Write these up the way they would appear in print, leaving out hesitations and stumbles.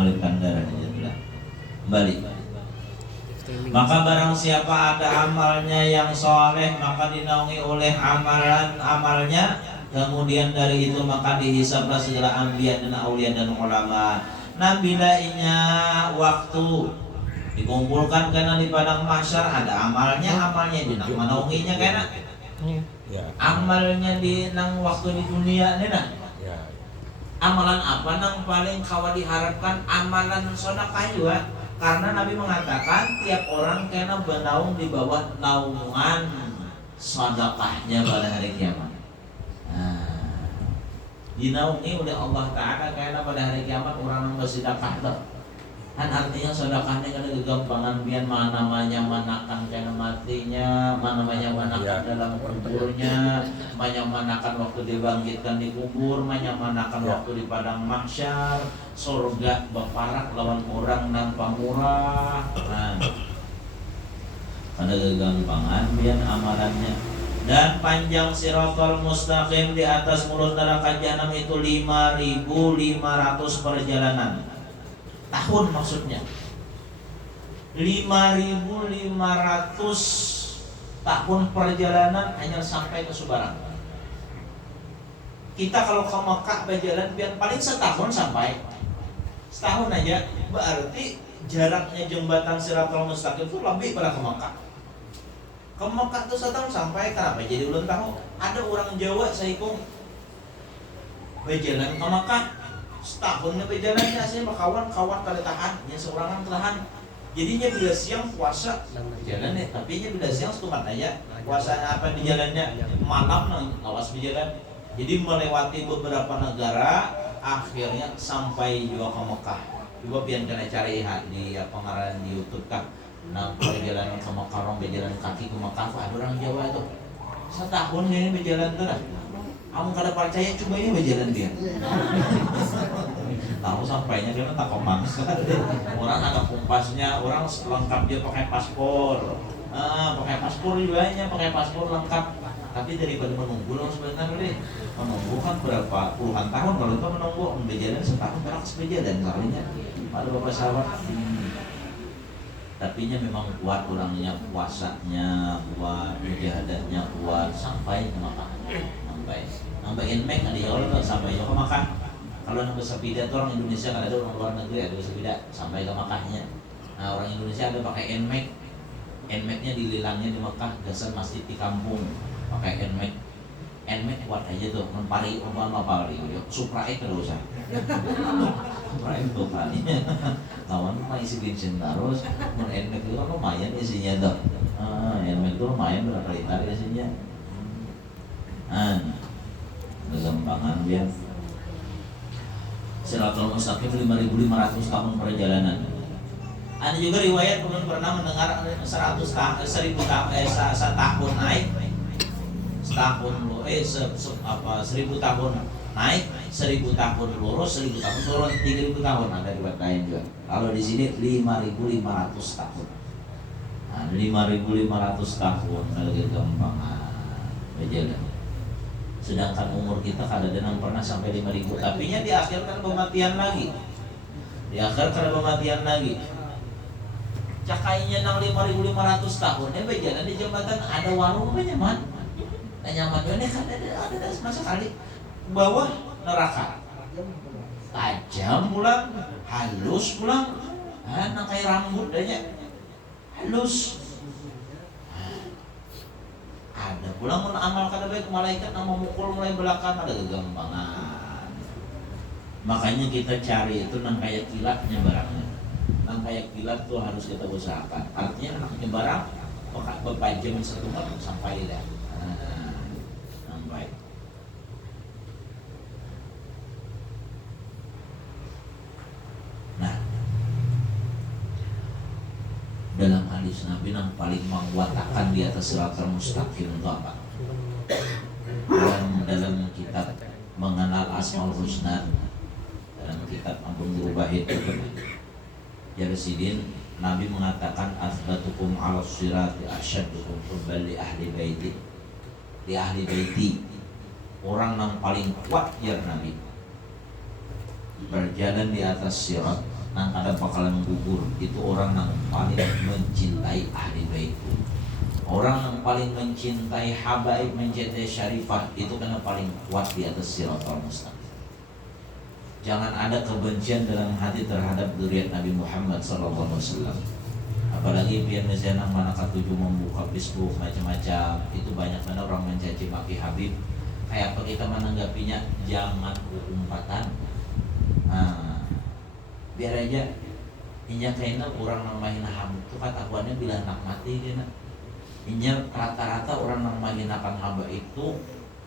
mengalirkan darahnya telah kembali. Maka barang siapa ada amalnya yang soleh, maka dinaungi oleh amalan-amalnya. Kemudian dari itu maka dihisablah segala anbiya dan aulia dan ulama. Nabi lainnya waktu dikumpulkan karena di padang mahsyar ada amalnya dinang menaunginya karena amalnya di nang waktu di dunia nih nah. Amalan apa nang paling kawa diharapkan? Amalan sedekah juga. Karena Nabi mengatakan tiap orang kena bernaung di bawah naungan sedekahnya pada hari kiamat. Dinaungi oleh Allah Ta'ala karena pada hari kiamat orang yang bersedekah tuh. Kan artinya sedekahnya kada kegampangan biar mana namanya manakan karena matinya, mana namanya manakan dalam kuburnya, mana manakan waktu dibangkitkan di kubur, mana manakan waktu di padang mahsyar, surga beparak lawan orang dan pamurah. Nah, kada kegampangan biar amalannya. Dan panjang Siratal Mustaqim di atas mulut neraka jahanam itu 5.500 perjalanan tahun, maksudnya 5.500 tahun perjalanan hanya sampai ke Subarang. Kita kalau ke Mekah berjalan biar paling setahun sampai, setahun aja, berarti jaraknya jembatan Siratal Mustaqim itu lebih pada ke Mekah. Ke Mekah itu setahun sampai, kenapa jadi ulang tahun? Ada orang Jawa saikung berjalan ke Mekah setahunnya berjalannya sih kawan kada tahan, nya seorangan tahan. Jadinya bila siang puasa berjalan ya, tapi nya bila siang setumat aja. Puasanya apa di jalannya? Malam nang awas berjalan. Jadi melewati beberapa negara, akhirnya sampai juga ke Mekah. Coba biar kena cari di pengarang di YouTube kan. Nah, perjalanan ke Mekah, orang berjalan kaki ke Mekah, ada orang Jawa itu setahun ini berjalan terus. Kamu kada percaya, coba ini berjalan dia. Tahu sampainya dia tak komans. Orang ada kompasnya, orang lengkap dia pakai paspor. Pakai paspor juga nya, pakai paspor lengkap. Tapi daripada menunggu loh sebenarnya deh. Menunggu kan berapa puluhan tahun, kalau itu menunggu berjalan setahun berak berjalan kalinya. Ada beberapa sahabat. Tapi nya memang kuat orangnya, puasanya kuat, mujahadahnya kuat sampai ke Mekah. Sampai inmek ada orang sampai ke Mekah. Kalau nang bersepeda tuh orang Indonesia kan ada orang luar negeri ada bersepeda sampai ke Mekahnya. Nah orang Indonesia ada pakai nmek, nmeknya dililangnya di Mekah, dasar masjid di kampung pakai nmek kuat aja tuh, mempari apa Supra itu terus Supra itu kali. Lawan mah isi bensin terus, nmek itu lumayan isinya tuh. Nmek itu lumayan berapa liter isinya. Kegampangan dia. Siratal Mustaqim 5.500 tahun perjalanan. Ada juga riwayat kemudian pernah mendengar 100 tahun, 1000 tahun, setahun naik, setahun 1000 tahun naik, 1000 tahun lurus, 1000 tahun turun, 3000 tahun ada riwayat lain juga. Kalau di sini 5.500 tahun. Nah, 5.500 tahun kalau kegampangan berjalan. Sedangkan umur kita kadang-kadang pernah sampai 5.000, tapi nya di akhir kan pematian lagi. Di akhir kan pematian lagi. Cakainya nang 5.500 tahun, berjalan di jembatan ada warung apa nyaman? Nah nyaman ini kan ada masa kali bawah neraka. Tajam pulang, halus pulang, nang kayak rambut aja halus. Ada pulang amal kada baik malaikat yang memukul mulai belakang, ada kegampangan. Makanya kita cari itu nang kayak kilatnya barangnya. Nang kayak kilat tuh harus kita usahakan. Artinya anaknya barang beberapa jam setengah sampai dah. Sampai. Nah, dalam hadis Nabi yang paling menguatkan di atas Siratal Mustaqim itu apa? Dalam kitab mengenal Asmaul Husna, dalam kitab Ampun Berubah itu Jarsidin, Nabi mengatakan asbatukum ala sirati asyaddukum hubban li ahli baiti. Di ahli baiti, orang yang paling kuat ya Nabi berjalan di atas sirat nang kada bakalan gugur itu orang yang paling mencintai ahli baitku. Orang yang paling mencintai habaib, mencintai syarifah itu karena paling kuat di atas siratal mustaqim. Jangan ada kebencian dalam hati terhadap zuriat Nabi Muhammad SAW. Apalagi biar misalnya mana katuju membuka Facebook macam-macam, itu banyak mana orang mencaci maki Habib. Kayak apa kita menanggapinya? Jangan umpatan. Biar aja inya kayaknya orang namahin Habib itu kata kuannya bila nak mati kena. Inya rata-rata orang yang menghinakan hamba itu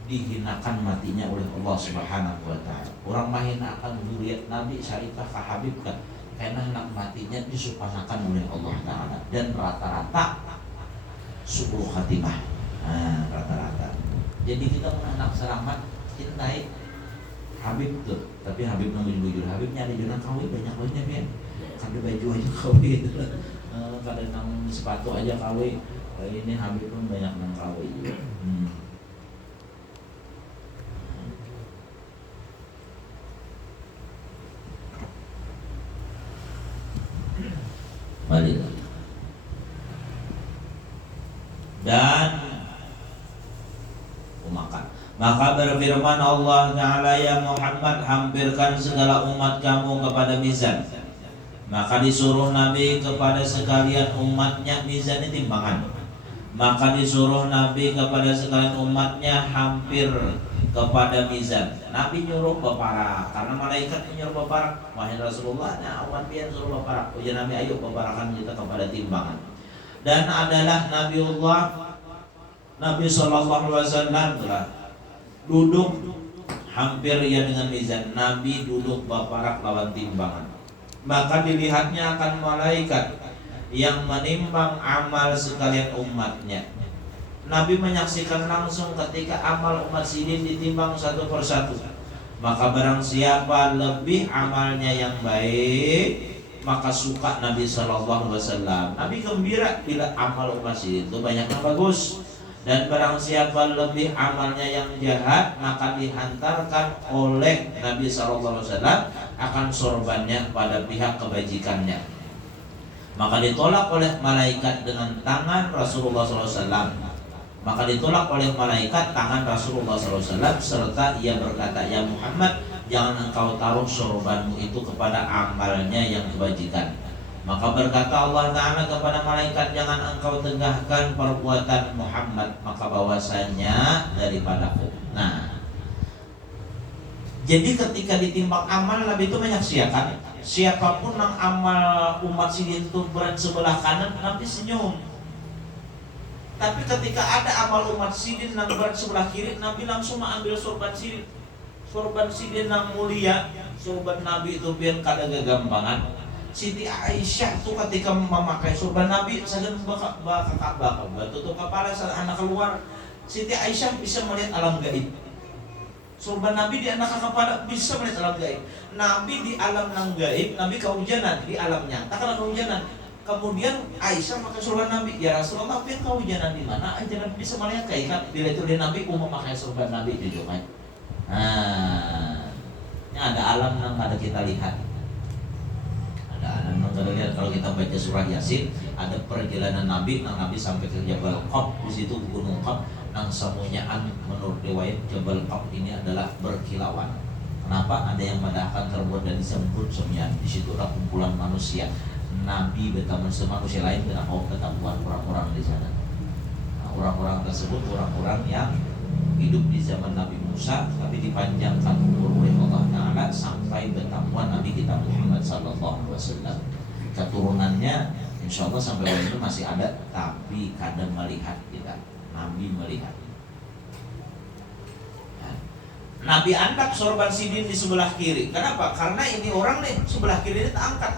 dihinakan matinya oleh Allah Subhanahu wa taala. Orang menghinakan zuriat Nabi syarifah ka Habib kan karena anak matinya disupanakan oleh Allah taala dan rata-rata su'ul khatimah. Rata-rata. Jadi kita anak selamat cintai Habib tuh. Tapi Habib namanya bujur Habib nyari jurnal kawin banyak banyak ya. Kada baju aja kawin. Kada nang sepatu aja kawin. Ini Habib pun banyak nang kawin juga. Balik. Dan makan. Maka berfirman Allah Ta'ala, ya Muhammad, hampirkan segala umat kamu kepada mizan. Maka disuruh Nabi kepada sekalian umatnya, mizan ini timbangan. Maka disuruh Nabi kepada sekalian umatnya hampir kepada mizan. Nabi nyuruh baparak karena malaikat menyuruh baparak. Wahai Rasulullah, nah umat pian suruh baparak. Ujian Nabi, ayo baparakan kita kepada timbangan. Dan adalah Nabi SAW telah duduk hampir ya dengan mizan. Nabi duduk baparak lawan timbangan. Maka dilihatnya akan malaikat yang menimbang amal sekalian umatnya. Nabi menyaksikan langsung ketika amal umat sidin ditimbang satu persatu. Maka barang siapa lebih amalnya yang baik, maka suka Nabi SAW. Nabi gembira bila amal umat sidin itu banyak yang bagus. Dan barang siapa lebih amalnya yang jahat, maka dihantarkan oleh Nabi SAW akan sorbannya pada pihak kebajikannya. Maka ditolak oleh malaikat dengan tangan Rasulullah SAW. Maka ditolak oleh malaikat tangan Rasulullah SAW serta ia berkata, ya Muhammad, jangan engkau taruh sorbanmu itu kepada amalnya yang kebajikan. Maka berkata Allah Ta'ala kepada malaikat, jangan engkau tegahkan perbuatan Muhammad, maka bahwasanya daripadaku. Nah, jadi ketika ditimbang amal, Nabi itu menyaksikan siapapun yang amal umat sidin itu berat sebelah kanan, Nabi senyum. Tapi ketika ada amal umat sidin yang berat sebelah kiri, Nabi langsung mengambil sorban sidin. Sorban sidin yang mulia, sorban Nabi itu biar kada gagampangan. Siti Aisyah tuh ketika memakai sorban Nabi sedang tutup kepala saat anak keluar, Siti Aisyah bisa melihat alam gaib. Sorban Nabi di anak kepala bisa melihat alam gaib. Nabi di alam nang gaib, Nabi kehujanan di alam nyata karena kehujanan. Kemudian Aisyah pakai sorban Nabi, ya Rasulullah, tapi kehujanan di mana? Jangan bisa melihat kayak bila itu dia Nabi memakai sorban Nabi di Jumat. Ini ada alam yang ada kita lihat. Kalau kita baca surah Yasin, ada perjalanan Nabi, Nabi sampai ke Jabal Qab, di situ gunung Qab, nang semuanyaan menurut riwayat Jabal Qab ini adalah berkilauan. Kenapa? Ada yang madahkan terbuat dari sempurna semuanya. Di situ ada kumpulan manusia. Nabi bertemu manusia lain tidak mau ketemuan orang-orang di sana. Nah, orang-orang tersebut orang-orang yang hidup di zaman Nabi Musa, tapi dipanjangkan umur oleh Allah Ta'ala sampai bertemuan Nabi kita Muhammad SAW. Keturunannya insya Allah sampai hari itu masih ada, tapi kadang melihat kita, Nabi melihat. Nabi angkat sorban sidin di sebelah kiri. Kenapa? Karena ini orang nih sebelah kiri ini tak angkat,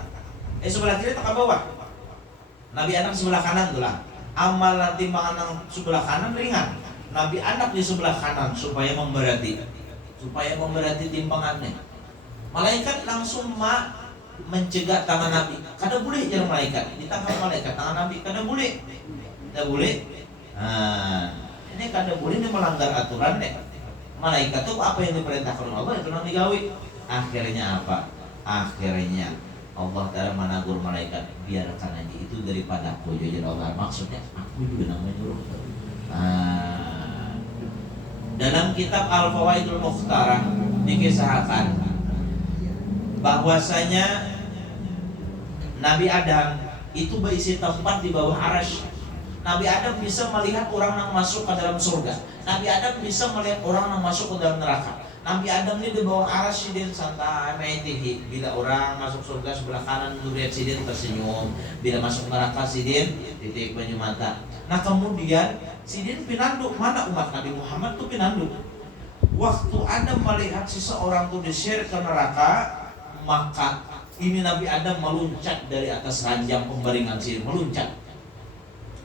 sebelah kiri tak ke bawah. Nabi angkat sebelah kanan tuh lah. Amal timbangan yang sebelah kanan ringan. Nabi anak di sebelah kanan supaya memberati timbangannya. Malaikat langsung mencegah tangan Nabi. Kada boleh jalan malaikat. Ditangkap malaikat tangan Nabi. Kada boleh. Ini kada boleh, ini melanggar aturan deh. Malaikat tuh apa yang diperintahkan Allah itu nang digawi. Akhirnya apa? Akhirnya Allah Ta'ala menegur malaikat, biarkan aja itu daripada aku. Jadi Allah maksudnya aku juga namanya nyuruh. Dalam kitab Al-Fawaidul Mukhtarah dikisahkan bahwasanya Nabi Adam itu berisi tempat di bawah arasy. Nabi Adam bisa melihat orang yang masuk ke dalam surga. Nabi Adam bisa melihat orang yang masuk ke dalam neraka. Nabi Adam ini di bawah arasy sidin santai main TV. Bila orang masuk surga sebelah kanan lihat sidin tersenyum. Bila masuk neraka sidin titik banyu mata. Nah kemudian sidin pinanduk, mana umat Nabi Muhammad tuh pinanduk. Waktu Adam melihat seseorang tuh diseret ke neraka, maka ini Nabi Adam meluncat dari atas ranjang pembaringan sidin, meluncat.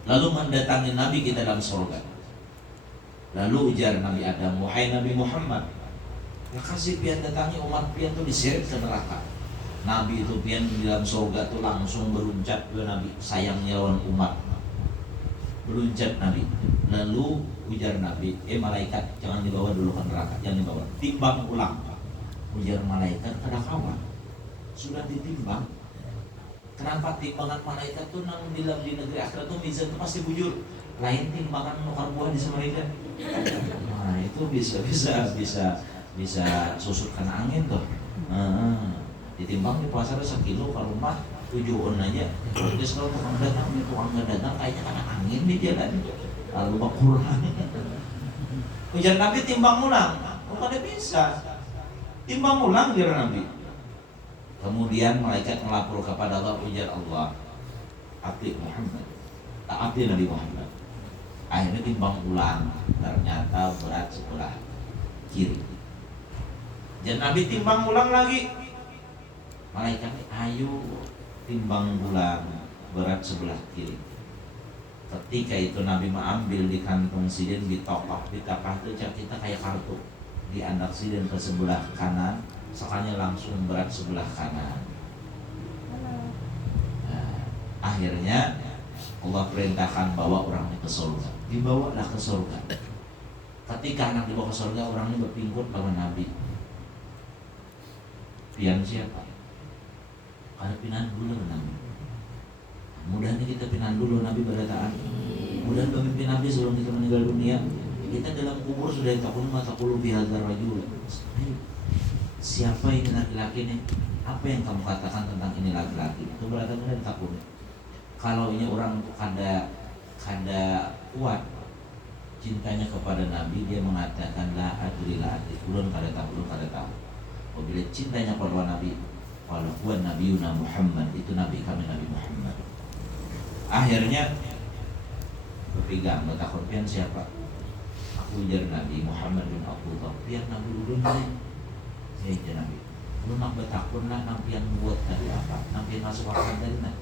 Lalu mendatangi Nabi kita dalam surga. Lalu ujar Nabi Adam, wahai Nabi Muhammad, ya kasih pian datangi umat pian tuh diseret ke neraka. Nabi itu pian di dalam surga tuh langsung beruncat ke Nabi, sayangnya lawan umat. Beruncat Nabi. Lalu ujar Nabi, malaikat jangan dibawa dulu ke neraka, jangan dibawa. Timbang ulang. Ujar malaikat, kada kawan. Sudah ditimbang. Kenapa timbangan malaikat tuh nang di negeri akhirat tuh mizan tuh pasti bujur. Lain timbangan nukar buah di Samarinda. Nah itu bisa susut kena angin tuh. Ditimbang di pasar 1 kilo ke rumah 7 on aja. Terus kalau tukang nggak datang kayaknya kena angin di jalan. Lalu kurang. Ujar Nabi timbang ulang. Bukan bisa. Timbang ulang ujar Nabi. Kemudian malaikat melapor kepada Allah, ujar Allah, ati Muhammad, taati Nabi Muhammad. Akhirnya timbang ulang, ternyata berat sebelah kiri. Dan Nabi timbang ulang lagi. Malaikat, ayo timbang ulang, berat sebelah kiri. Ketika itu Nabi mengambil di kantung sidin, ditopah itu kita kayak kartu, diandak sidin ke sebelah kanan. Soalnya langsung berat sebelah kanan. Nah, akhirnya Allah perintahkan bawa orangnya ke surga. Dibawalah ke surga. Ketika anak dibawa ke surga, orangnya berpingkut lawan Nabi. Pian siapa? Ada pinan dulu Nabi. Mudahnya kita pinan dulu Nabi berataan. Mudah pemimpin Nabi sebelum kita meninggal dunia. Kita dalam kubur sudah takun mata kulu bihadzar rajul. Siapa ini laki-laki nih? Apa yang kamu katakan tentang ini laki-laki? Itu berarti benar takut. Kalau ini orang kada kuat cintanya kepada Nabi, dia mengatakan la adri la adri, ulun kada tahu. Apabila cintanya kepada Nabi, kalau kuat Nabi Yuna Muhammad, itu Nabi kami Nabi Muhammad. Akhirnya berpegang, bertakut pian siapa? Aku ujar Nabi Muhammad bin Abdullah. Pian Nabi ulun nih. Ya Nabi, lu nak bertakun lah nampian buat tadi apa? Nampian masuk wakil dari mana?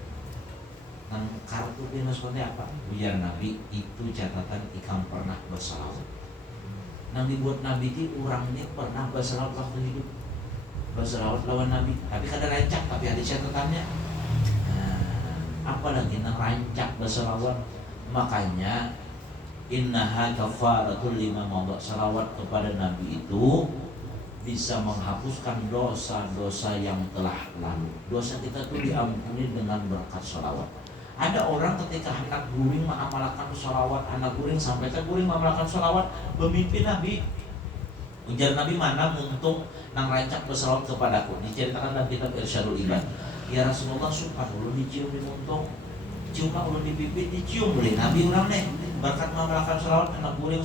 Nang kartu dia masuk apa? Ujar Nabi, itu catatan ikam pernah bersalawat. Nang dibuat Nabi itu orangnya pernah bersalawat waktu hidup, bersalawat lawan Nabi. Tapi kada rancak, tapi ada catatannya. Apalagi nang rancak bersalawat, makanya innaha kafaratul lima mawdu'. Salawat kepada Nabi itu bisa menghapuskan dosa-dosa yang telah lalu. Dosa kita tuh diampuni dengan berkat sholawat. Ada orang ketika hendak guring mengamalkan sholawat, anak guring sampai ke guring mengamalkan sholawat, memimpin Nabi. Ujar Nabi, mana untung nang rancak bersalawat kepadaku. Diceritakan dalam kitab Irsyadul Ibad. Ya Rasulullah, sumpah ulun dicium di muntung, cium ulun di pipi, dicium oleh Nabi orang nih. Berkat mengamalkan sholawat, anak guring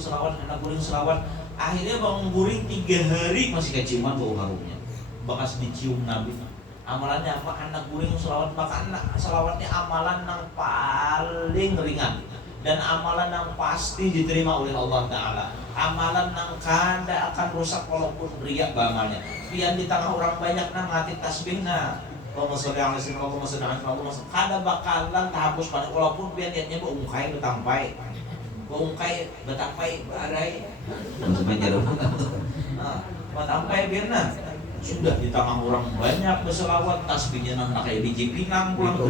sholawat. Akhirnya bangun guring 3 hari masih keciuman bau harumnya, bekas dicium Nabi. Amalannya apa? Anak guring selawat. Maka anak selawatnya amalan yang paling ringan dan amalan yang pasti diterima oleh Allah Ta'ala. Amalan yang kada akan rusak walaupun riak bamalnya. Pian di tengah orang banyak nang ngati tasbih nah Allahumma sholli ala sayyidina Muhammad, kada bakalan terhapus pada walaupun pian niatnya beungkai betampai barai. Sampai jarum. Betampai biarna. Sudah di tangan orang banyak berselawat, tasbihnya nak kayak biji pinang pulang ke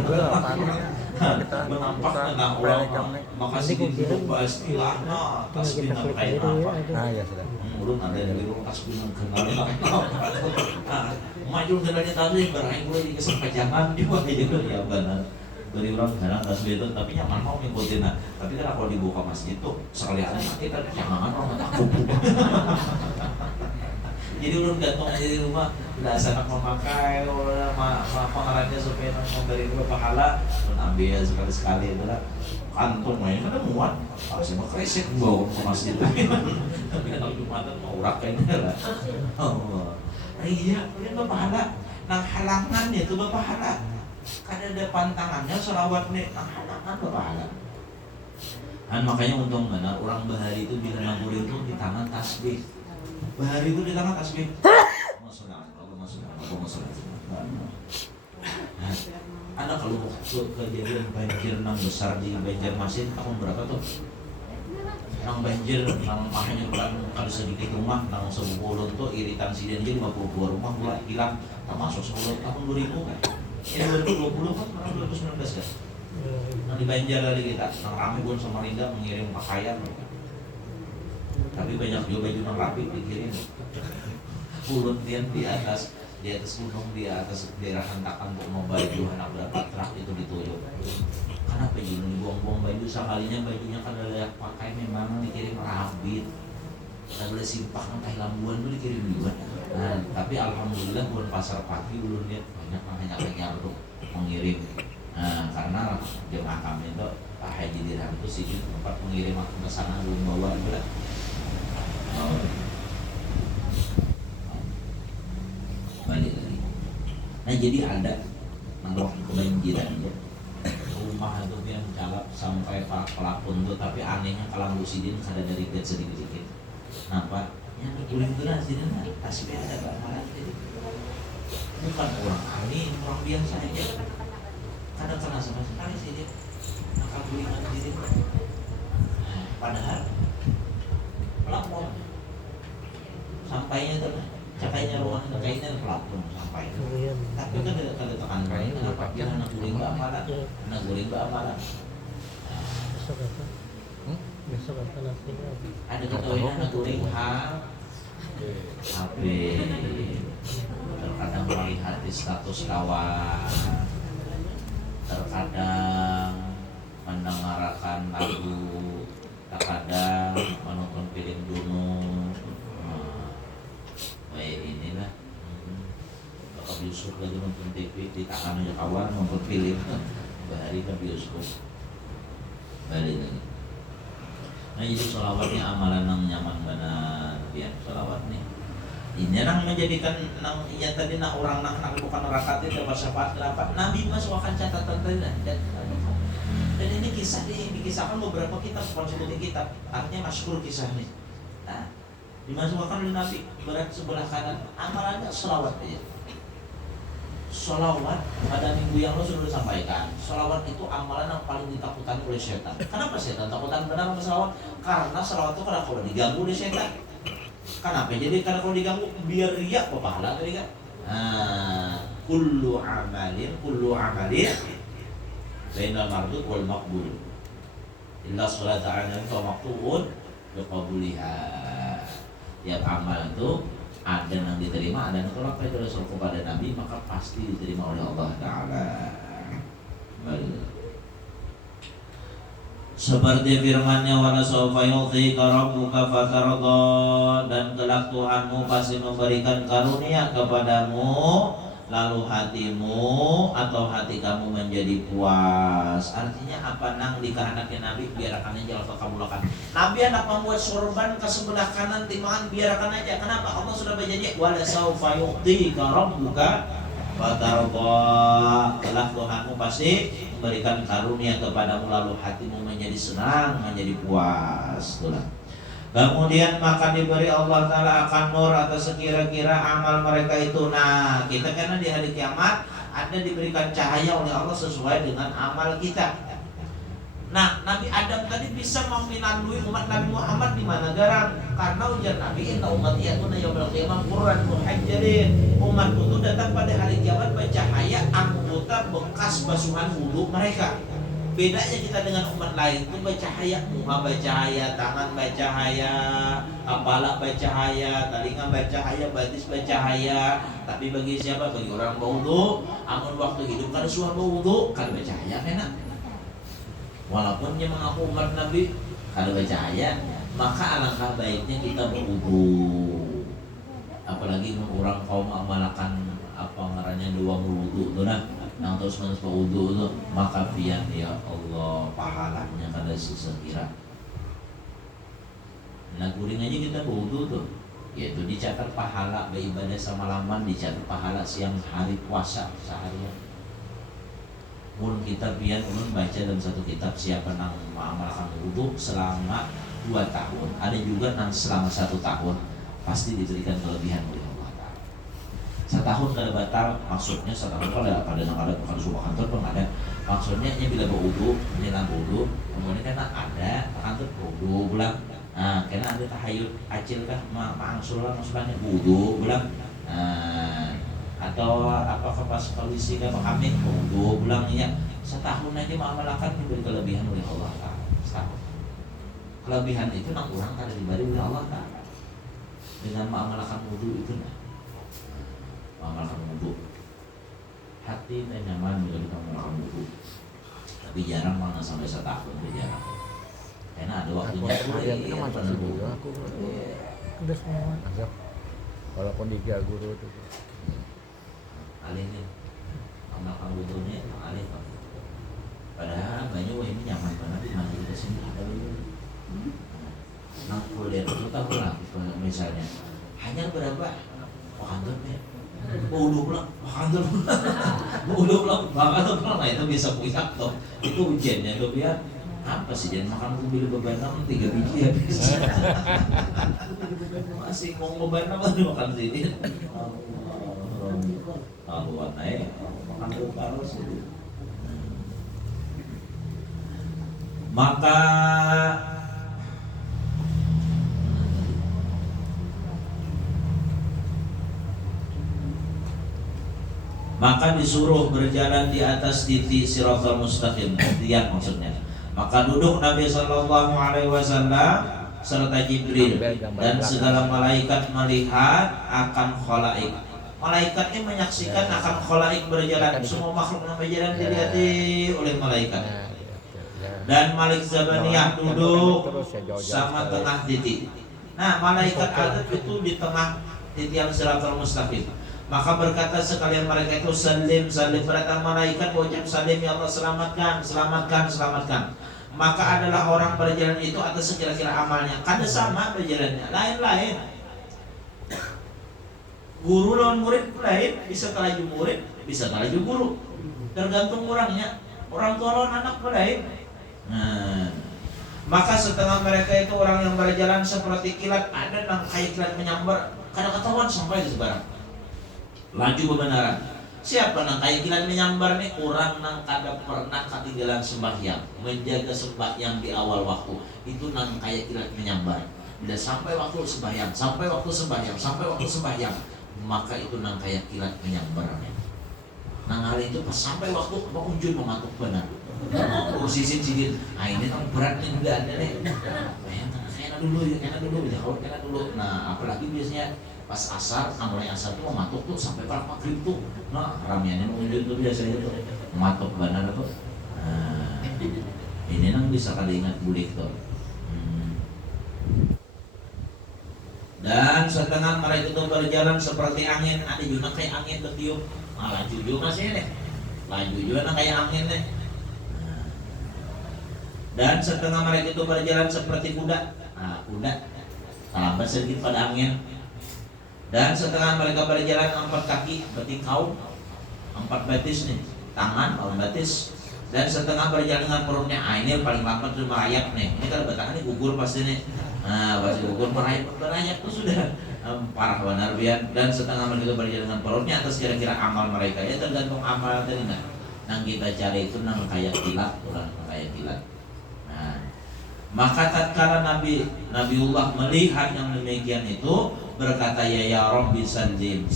menampak tentang orang makasih ditutup pastilah tasbih nak kayak apa. Ya sudah. Ulun ada dari rumah tasbih yang kenal maju kenalnya tasbih berakhir gue di kesempajangan juga gitu ya benar. Dari orang kadang tasbih itu tapi nyaman mau ngikutin. Tapi kan kalau dibuka masjid tuh sekalian kita jangan orang takut. Jadi ulun gantung aja di rumah, udah anak memakai, pengarangnya supaya memberi gue pahala, ulun ambil sekali-sekali itu lah. Kantong main kan muat, harus emang kresek bawa ke masjid. Tapi kalau Jumatan mau uraknya lah. Oh, iya, ulun berpahala. Nang halangan itu berpahala. Kan ada pantangannya selawat nih, nang halangan berpahala. Dan makanya untung mana orang bahari itu bila ngaburin itu di tangan tasbih. Bahari itu di tangan tasbih. Anak kalau kejadian banjir nang besar di Banjarmasin tahun berapa tuh? Nang banjir, nang makanya kalau sedikit rumah, nang sebulun tuh iritan siden aja 52 rumah mulai hilang, termasuk sebelum tahun 2000 kan? Ini 2020 kan, 2019 kan? Nang di Banjar lagi kita, nang rame pun Samarinda mengirim pakaian. Tapi banyak juga baju nang rapi dikirim. Ulun di atas gunung, di atas daerah Hantakan untuk mau baju anak berapa truk itu dituyuk. Kenapa jadi dibuang-buang baju sekalinya bajunya kan layak pakai memang dikirim rabit. Kita boleh simpah nang lambuan itu dikirim juga. Nah, tapi alhamdulillah bulan pasar pagi ulun lihat banyak yang untuk mengirim. Nah, karena jemaah kami itu Pak Haji Dirham itu sih tempat mengirim aku ke sana belum bawa juga. Balik lagi. Nah jadi ada waktu kebanjiran ya. Rumah itu yang calap sampai pelapon tuh, tapi anehnya kalau lusidin ada dari bed sedikit-sedikit. Kenapa? Yang berguling itu nasi dan tasbih ada gambaran jadi bukan orang alim, orang biasa aja. Kadang-kadang sama sekali sih dia nakal gulingan diri. Padahal pelapon sampainya tuh cakainya ruang cakainya pelapon sampai tapi kan ada tekan lain kenapa dia anak guling bamalan besok apa nasinya ada ketahuan anak guling HP terkadang melihat di status kawan, terkadang mendengarkan lagu, terkadang menonton film dunung. Baik inilah bakal bioskop lagi nonton TV di tangan aja kawan nonton film bahari ke bioskop balik lagi. Nah jadi sholawatnya amalan yang nyaman benar ya sholawat nih. Ini orang menjadikan nang yang tadi nak orang nak bukan rakaat itu bersahabat kenapa Nabi masukkan catatan tadi dan ini kisah dikisahkan beberapa kitab konsultasi kitab artinya masyhur kisah nih. Nah, dimasukkan oleh Nabi berat sebelah kanan amalannya sholawat aja. Sholawat pada minggu yang lalu sudah disampaikan. Sholawat itu amalan yang paling ditakutan oleh setan. Kenapa setan takutan benar sama sholawat? Karena sholawat itu kalau diganggu oleh setan. Kenapa? Jadi karena kalau diganggu biar riak pahala tadi kan. Kullu amalin bainal mardud wal maqbul. Illa sholata ala fa maqtuun biqabuliha. Tiap amal itu ada yang diterima, ada yang tolak. Kalau Rasul kepada Nabi maka pasti diterima oleh Allah Ta'ala. Seperti firman-Nya wala sawfa yu'tika rabbuka fatarda, dan kelak Tuhanmu pasti memberikan karunia kepadamu lalu hatimu atau hati kamu menjadi puas. Artinya apa? Nang dikehendaki Nabi biarkan aja Allah kabulkan. Nabi anak membuat sorban ke sebelah kanan timbangan biarkan aja. Kenapa? Allah sudah berjanji wala sawfa yu'tika rabbuka fatarda, kelak Tuhanmu pasti memberikan karunia kepadamu lalu hatimu menjadi senang, menjadi puas. Itulah. Kemudian maka diberi Allah Ta'ala akan nur atau sekira-kira amal mereka itu. Nah kita karena di hari kiamat ada diberikan cahaya oleh Allah sesuai dengan amal kita. Nah, Nabi Adam tadi bisa meminandui umat Nabi Muhammad di mana garang? Karena ujar Nabi, inna umat yatuna yaumil qiyamah qurran muhajjalin. Umatku itu datang pada hari kiamat bercahaya anggota bekas basuhan wudhu mereka. Bedanya kita dengan umat lain itu bercahaya, muka bercahaya, tangan bercahaya, kepala bercahaya, telinga bercahaya, batis bercahaya. Tapi bagi siapa? Bagi orang berwudhu, amun waktu hidup kada suah berwudhu, kada bercahaya enak. Walaupun dia mengaku umat Nabi kada bercahaya, maka alangkah baiknya kita berwudhu. Apalagi orang kaum amalakan apa ngarannya doa berwudhu tuh nah, yang terus menerus berwudhu tuh, maka pian ya Allah pahalanya kada sesekira. Nah guring aja kita berwudhu tuh, yaitu dicatat pahala beribadah semalaman, dicatat pahala siang hari puasa seharian. Mun kita pian ulun baca dalam satu kitab siapa nang mengamalkan wudhu selama 2 tahun, ada juga nang selama 1 tahun, pasti diberikan kelebihan oleh Allah Ta'ala. Setahun kada batal, maksudnya setahun pada nang ada bukan subuh kantor pun ada. Maksudnya bila berwudhu, menjelang wudhu, kemudian kan ada kantor wudhu bulan. Nah, kena ada tahayul acil kah maangsulan maksudnya wudhu bulan. Atau apakah pas polisi kan kami wudhu bulan ya. Setahun aja mengamalkan diberi kelebihan oleh Allah Ta'ala. Setahun. Kelebihan itu nang orang kada diberi oleh Allah Ta'ala. Dengan mengamalkan wudhu itu nah. Mengamalkan wudhu. Hati dan nyaman bila kita mengamalkan wudhu. Tapi jarang mana sampai setahun jarang. Karena ada waktunya sekali. Aku udah semua. Walaupun 3 guru itu. Alih nih, amalkan wudhunya alih. Padahal banyak ini nyaman banget di mana kita sini ada wudhu. Nah, kuliah itu tahu lah, misalnya hanya berapa? Kantor nih, wudhu pulang, kantor pulang, wudhu pulang, kantor pulang. Nah itu bisa punya toh. Itu ujiannya tuh biar apa sih jangan makan mobil beban 3 biji ya bisa. Masih mau beban apa makan sini? Buat naik makan terus itu. Maka disuruh berjalan di atas titik siratal mustaqim, tiang maksudnya. Maka duduk Nabi Sallallahu Alaihi Wasallam serta Jibril dan segala malaikat melihat akan khalaik. Malaikatnya menyaksikan akan khalaik berjalan, semua makhluk yang berjalan dilihat oleh malaikat. Dan Malik Zabaniyah duduk sama tengah titik. Nah, malaikat adab itu di tengah titik yang siratal mustaqim. Maka berkata sekalian mereka itu salim, salim. Berkata malaikat ucap salim, ya Allah selamatkan, selamatkan, selamatkan. Maka adalah orang berjalan itu atas kira-kira amalnya. Kada sama berjalannya, lain-lain. Guru lawan murid lain, bisa kalaju murid, bisa kalaju guru. Tergantung orangnya. Orang tua lawan anak lain. Nah, maka setengah mereka itu orang yang berjalan seperti kilat, ada nang kayak kilat menyambar, kada ketahuan sampai di sebarang. Laju kebenaran. Siapa nang kayak kilat menyambar nih? Orang nang kada pernah ketinggalan sembahyang, menjaga sembahyang di awal waktu. Itu nang kayak kilat menyambar. Bila sampai waktu sembahyang, sampai waktu sembahyang, sampai waktu sembahyang, maka itu nang kayak kilat menyambar. Nang hari itu pas sampai waktu pengunjung mengantuk benar. Posisi sidin, ah ini kan berat nih udah ada nih. Kena dulu ya, kena dulu. Nah, apalagi biasanya pas asar, mulai asar tuh matuk tuh sampai para maghrib tuh. Nah, ramiannya pengunjung tuh biasanya tuh matuk benar tuh. Nah, ini nang bisa kali ingat bulik tuh. Dan setengah mereka itu berjalan seperti angin, ada juga kayak angin bertiup. Laju juga sih nih, laju juga nang kayak angin nih. Dan setengah mereka itu berjalan seperti kuda. Kuda lambat sedikit pada angin. Dan setengah mereka berjalan 4 kaki, berarti kaum 4 batis nih, tangan 4 batis. Dan setengah berjalan dengan perutnya. Ini paling lambat tuh merayap nih. Ini kalau batangan ini gugur pasti nih. Pasti gugur merayap tuh sudah parah benar biar. Dan setengah mereka itu berjalan dengan perutnya atas kira-kira amal mereka. Ya tergantung amal tadi nah. Nang kita cari itu nang kayak kilat, orang kayak kilat. Nah, maka tatkala Nabiullah melihat yang demikian itu, berkata, ya Rabbi sallim.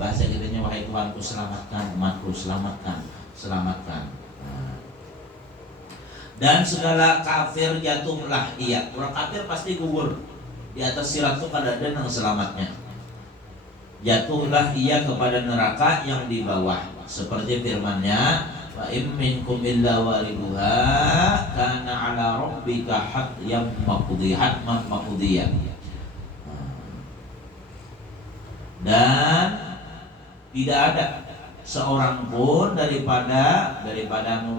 Bahasa kitanya, wahai Tuhanku, selamatkan umatku, selamatkan. Nah, dan segala kafir jatuhlah ia. Orang kafir pasti gugur. Di atas sirat itu kada ada yang selamatnya. Jatuhlah ia kepada neraka yang di bawah. Seperti firman-Nya, wa in minkum illa wariduha kana ala rabbika hatman maqdiyan. Dan tidak ada seorang pun daripadamu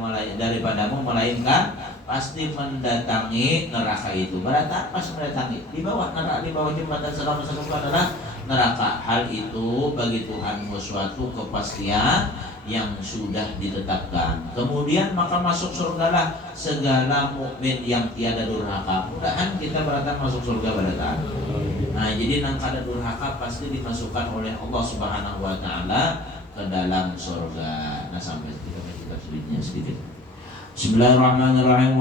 melainkan pasti mendatangi neraka itu. Berarti pas mendatangi di bawah neraka, di bawah jembatan selama adalah neraka. Hal itu bagi Tuhan suatu kepastian yang sudah ditetapkan. Kemudian maka masuk surgalah segala mukmin yang tiada durhaka. Mudahan kita beratan masuk surga beratan. Nah, jadi nang kada durhaka pasti dimasukkan oleh Allah Subhanahu wa taala ke dalam surga. Nah, sampai kita sedikit. Bismillahirrahmanirrahim.